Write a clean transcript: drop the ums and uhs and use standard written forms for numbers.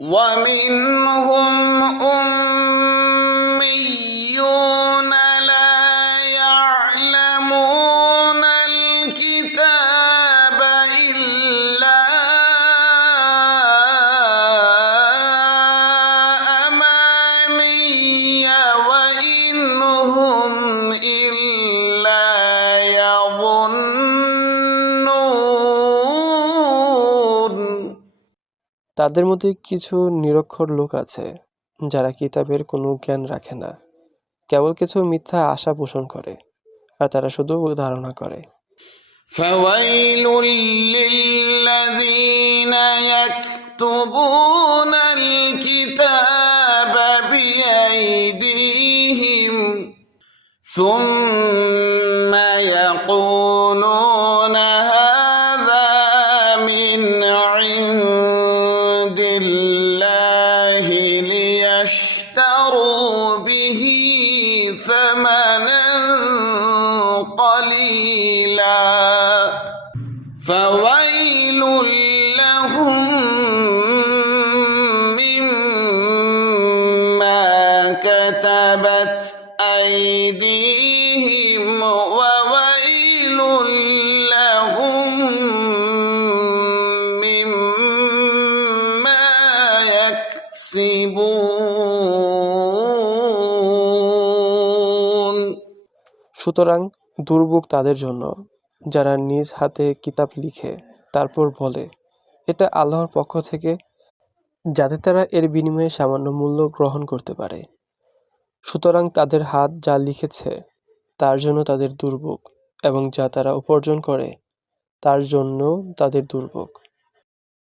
ومنهم أميون لا يعلمون الكتاب إلا أماني وإن هم إلا يظنون। তাদের মধ্যে কিছু নিরক্ষর লোক আছে যারা কিতাবের কোনো জ্ঞান রাখে না, কেবল কিছু মিথ্যা আশা পোষণ করে, আর তারা শুধু ধারণা করে। فويل للذين يكتبون الكتاب بأيديهم ثم يقولون هذا من عند الله ليشتروا به ثمنا قليلا فويل لهم مما كتبت أيديهم وويل لهم مما يكسبون। সুতরাং দুর্ভোগ তাদের জন্য যারা নিজ হাতে কিতাব লিখে তারপর বলে এটা আল্লাহর পক্ষ থেকে, যাতে তারা এর বিনিময়ে সামান্য মূল্য গ্রহণ করতে পারে। সুতরাং তাদের হাত যা লিখেছে তার জন্য তাদের দুর্ভোগ, এবং যা তারা উপার্জন করে তার জন্য তাদের দুর্ভোগ।